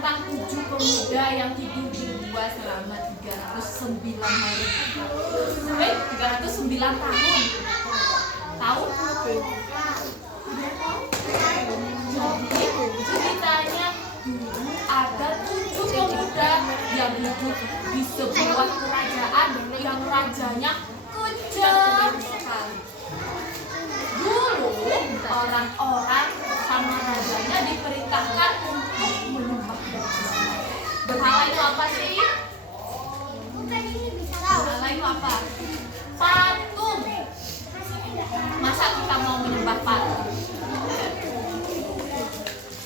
tentang 7 pemuda yang tidur di gua selama 309 hari. 309 tahun. Tahu? Jadi ceritanya dulu ada 7 pemuda yang hidup di sebuah kerajaan yang rajanya kejam sekali. Dulu orang-orang sama rajanya diperintahkan untuk menyembah berhala. Berhala itu apa sih? Berhala itu apa? Patung. Masa kita mau menyembah patung?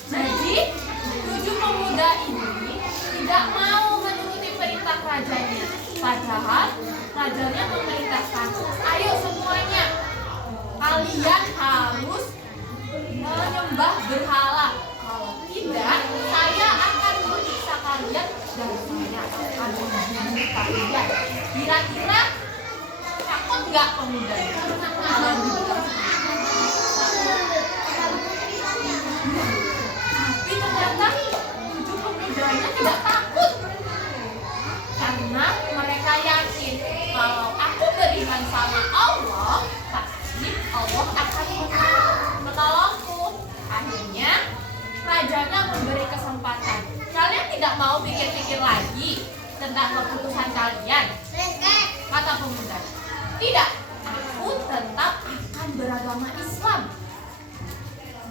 Jadi 7 pemuda ini tidak mau menuruti perintah rajanya. Padahal rajanya memerintahkan, ayo semuanya, kalian harus menyembah berhala. Kalau tidak, saya akan menyiksa kalian dan saya akan membunuh kalian. Kira-kira takut nggak pemuda? Kalau dibilang tapi ternyata 7 pemudanya tidak takut, karena mereka yakin kalau aku beriman sama Allah, pasti Allah akan menolongku. Akhirnya rajanya memberi kesempatan. Kalian tidak mau pikir-pikir lagi tentang keputusan kalian? Kata pemuda, tidak, aku tetap akan beragama Islam.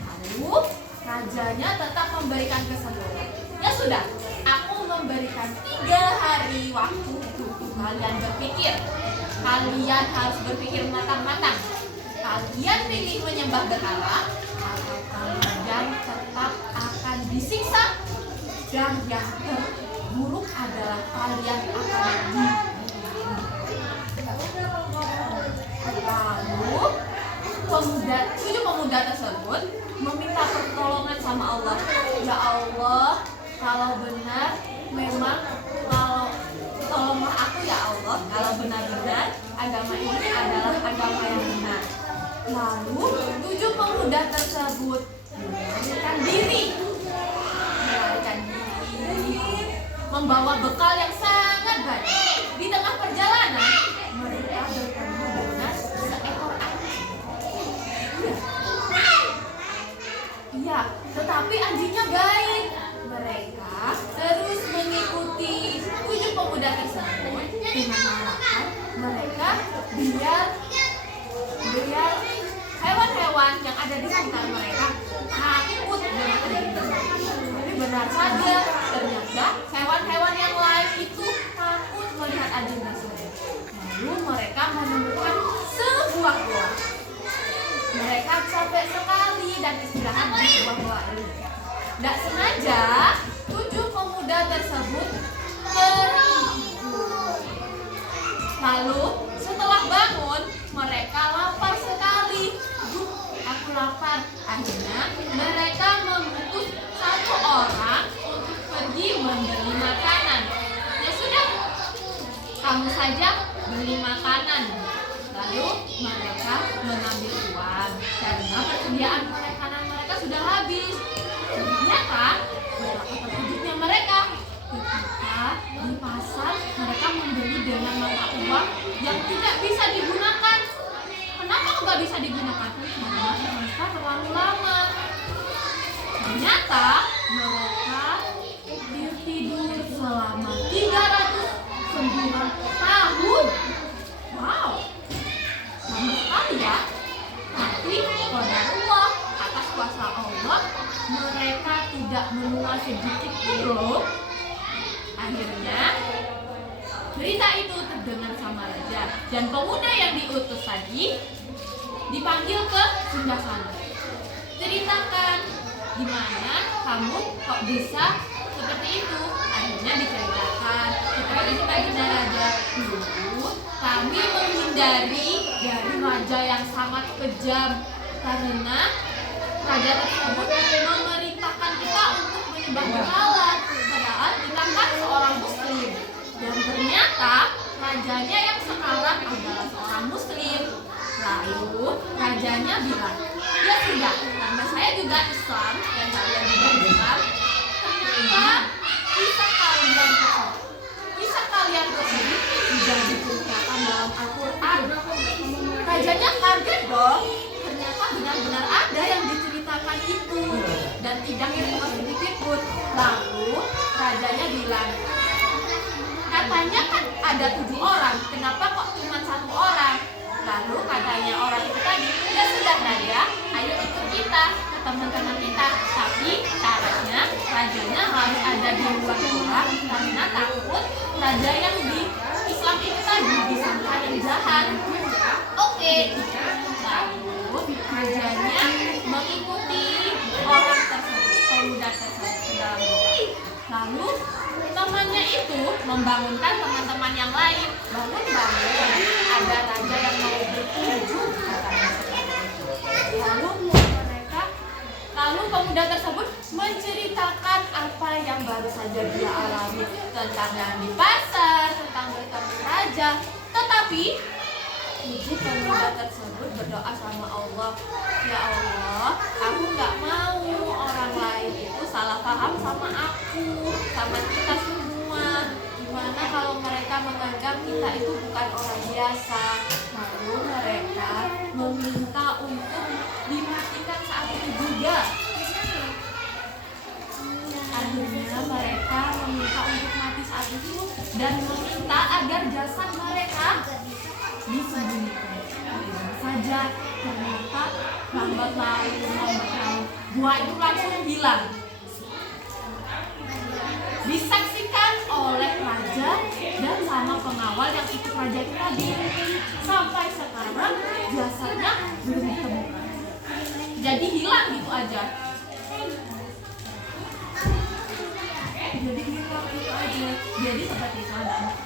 Lalu rajanya tetap memberikan kesempatan. Ya sudah, aku memberikan 3 hari waktu untuk kalian berpikir. Kalian harus berpikir matang-matang. Kalian pilih menyembah berhala atau kalian tetap akan disiksa, dan yang terburuk adalah kalian akan dibunuh. Lalu 7 pemuda tersebut meminta pertolongan sama Allah. Ya Allah, kalau benar memang, kalau tolonglah aku ya Allah, kalau benar-benar agama ini adalah agama yang benar. Lalu 7 pemuda tersebut melarikan diri, membawa bekal yang sangat banyak. Di tengah perjalanan mereka bertemu dengan seekor anjing. Iya, tetapi anjingnya baik. Mereka terus mengikuti 7 pemuda tersebut dengan harapan mereka biar hewan-hewan yang ada di sekitar mereka takut dengan anjing tersebut. Tapi benar saja, ternyata hewan-hewan yang lain itu takut melihat anjing tersebut. Lalu mereka menemukan sebuah gua. Mereka capek sekali dan istirahat di sebuah gua ini. Tidak sengaja 7 pemuda tersebut tertidur. Lalu setelah bangun, mereka lapar sekali. Aku lapar. Akhirnya mereka mengutus 1 orang untuk pergi membeli makanan. Ya sudah, kamu saja beli makanan. Lalu mereka mengambil uang karena persediaan makanan mereka sudah habis. Ternyata betapa terkejutnya mereka ketika di pasar mereka membeli dengan mata uang yang tidak bisa digunakan. Kenapa nggak bisa digunakan? Karena mereka terlalu lama. Ternyata mereka tidur selama 309 tahun. Wow, lama sekali ya. Tapi qadarullah, atas kuasa Allah, mereka tidak menua sedikit pun loh. Akhirnya berita itu terdengar sama raja, dan pemuda yang diutus tadi dipanggil ke singgasana. Ceritakan, gimana kamu kok bisa seperti itu? Akhirnya diceritakan, seperti itu baginda raja. Dulu kami menghindari dari raja yang sangat kejam, karena raja tersebut memerintahkan kita untuk menyembah berhala, padahal kita kan seorang muslim. Dan ternyata rajanya yang sekarang adalah seorang muslim. Lalu rajanya bilang, ya sudah, karena saya juga Islam dan kalian juga Islam, kenapa benar-benar ada yang diceritakan itu dan tidak dibuat sedikit pun. Lalu rajanya bilang, katanya kan ada 7 orang, kenapa kok cuma 1 orang? Lalu katanya orang itu tadi, ya sudah Raja, ayo ikut kita ke teman-teman kita. Tapi caranya rajanya harus ada di luar orang karena takut raja yang di Islam itu tadi disangka yang jahat. Oke. Lalu rajanya mengikuti orang tersebut, pemuda tersebut ke dalam doa. Lalu temannya itu membangunkan teman-teman yang lain. Bangun-bangun, ada raja yang mau berkunjung, katanya. Lalu pemuda tersebut menceritakan apa yang baru saja dia alami tentang yang di pasar, tentang bertemu raja. Tetapi pemuda tersebut berdoa sama Allah, ya Allah, aku nggak mau orang lain itu salah paham sama aku, sama kita semua. Gimana kalau mereka menganggap kita itu bukan orang biasa? Lalu mereka meminta untuk dimatikan saat itu juga. Akhirnya mereka meminta untuk mati saat itu dan meminta agar jasad mereka disembunyikan. Saja ternyata lambat laun gua itu langsung hilang. Disaksikan oleh raja dan sama pengawal yang ikut raja itu tadi. Sampai sekarang jasadnya belum ditemukan. Jadi hilang gitu aja. Jadi seperti itu.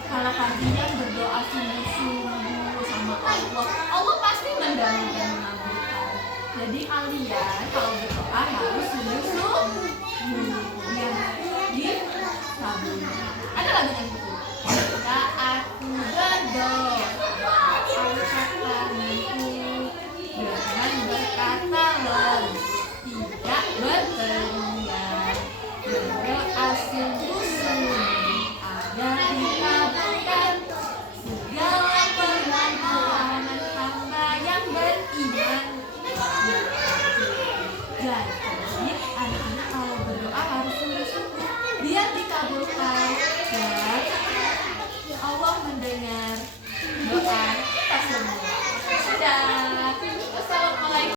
Kalau kalian berdoa sungguh-sungguh sama Allah, Allah pasti mendengar dan mengabulkan. Jadi kalian kalau berdoa harus sungguh-sungguh, biar dikabulkan. Ada lagunya.